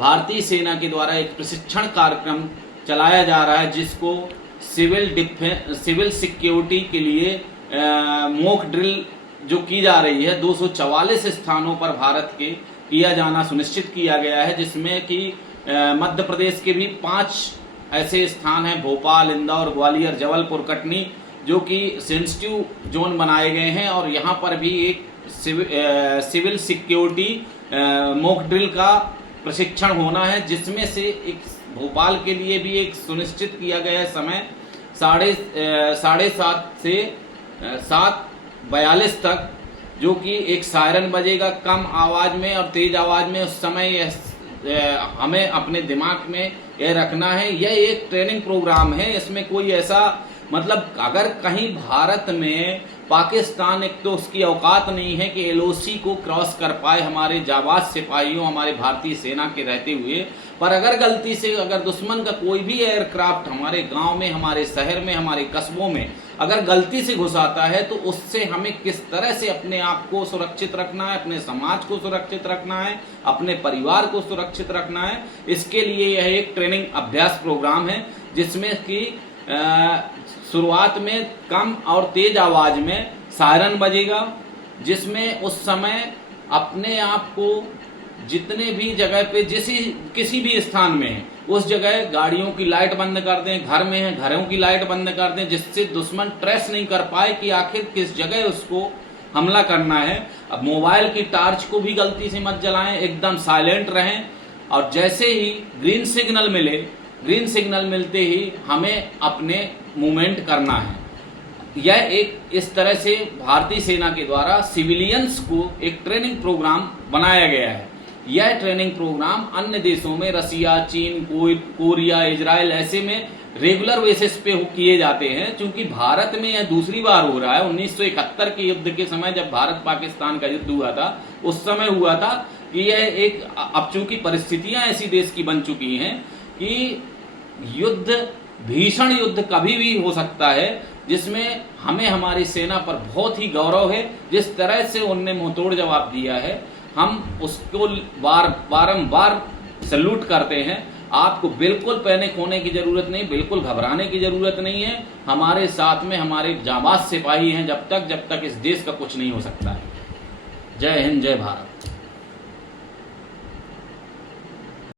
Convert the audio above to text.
भारतीय सेना के द्वारा एक प्रशिक्षण कार्यक्रम चलाया जा रहा है, जिसको सिविल सिक्योरिटी के लिए मॉक ड्रिल जो की जा रही है 244 स्थानों पर भारत के किया जाना सुनिश्चित किया गया है, जिसमें कि मध्य प्रदेश के भी 5 ऐसे स्थान हैं, भोपाल, इंदौर, ग्वालियर, जबलपुर, कटनी, जो कि सेंसिटिव जोन बनाए गए हैं। और यहाँ पर भी एक सिविल सिक्योरिटी मॉक ड्रिल का प्रशिक्षण होना है, जिसमें से एक भोपाल के लिए भी एक सुनिश्चित किया गया है समय 7:30 से 7:42 तक, जो कि एक सायरन बजेगा कम आवाज में और तेज आवाज में। उस समय हमें अपने दिमाग में यह रखना है, यह एक ट्रेनिंग प्रोग्राम है। इसमें कोई ऐसा मतलब अगर कहीं भारत में पाकिस्तान, एक तो उसकी औकात नहीं है कि एलओसी को क्रॉस कर पाए हमारे जाबाज सिपाहियों, हमारे भारतीय सेना के रहते हुए, पर अगर गलती से अगर दुश्मन का कोई भी एयरक्राफ्ट हमारे गांव में, हमारे शहर में, हमारे कस्बों में अगर गलती से घुस आता है, तो उससे हमें किस तरह से अपने आप को सुरक्षित रखना है, अपने समाज को सुरक्षित रखना है, अपने परिवार को सुरक्षित रखना है। इसके लिए यह एक ट्रेनिंग अभ्यास प्रोग्राम है, जिसमें कि शुरुआत में कम और तेज आवाज में सायरन बजेगा, जिसमें उस समय अपने आप को जितने भी जगह पे किसी भी स्थान में है उस जगह गाड़ियों की लाइट बंद कर दें, घर में है घरों की लाइट बंद कर दें, जिससे दुश्मन ट्रेस नहीं कर पाए कि आखिर किस जगह उसको हमला करना है। अब मोबाइल की टार्च को भी गलती से मत जलाएं, एकदम साइलेंट रहें। और जैसे ही ग्रीन सिग्नल मिले, ग्रीन सिग्नल मिलते ही हमें अपने मूवमेंट करना है। यह एक इस तरह से भारतीय सेना के द्वारा सिविलियंस को एक ट्रेनिंग प्रोग्राम बनाया गया है। यह ट्रेनिंग प्रोग्राम अन्य देशों में रसिया, चीन, कोरिया, इजराइल ऐसे में रेगुलर बेसिस पे किए जाते हैं। चूंकि भारत में यह दूसरी बार हो रहा है। 1971 के युद्ध के समय जब भारत पाकिस्तान का युद्ध हुआ था, उस समय हुआ था कि यह एक, अब चूंकि परिस्थितियां ऐसी देश की बन चुकी हैं कि युद्ध, भीषण युद्ध कभी भी हो सकता है, जिसमें हमें हमारी सेना पर बहुत ही गौरव है। जिस तरह से उनने मुंहतोड़ जवाब दिया है, हम उसको बारंबार सैल्यूट करते हैं। आपको बिल्कुल पैनिक होने की जरूरत नहीं, बिल्कुल घबराने की जरूरत नहीं है। हमारे साथ में हमारे जाबाज सिपाही हैं जब तक इस देश का कुछ नहीं हो सकता है। जय हिंद, जय भारत।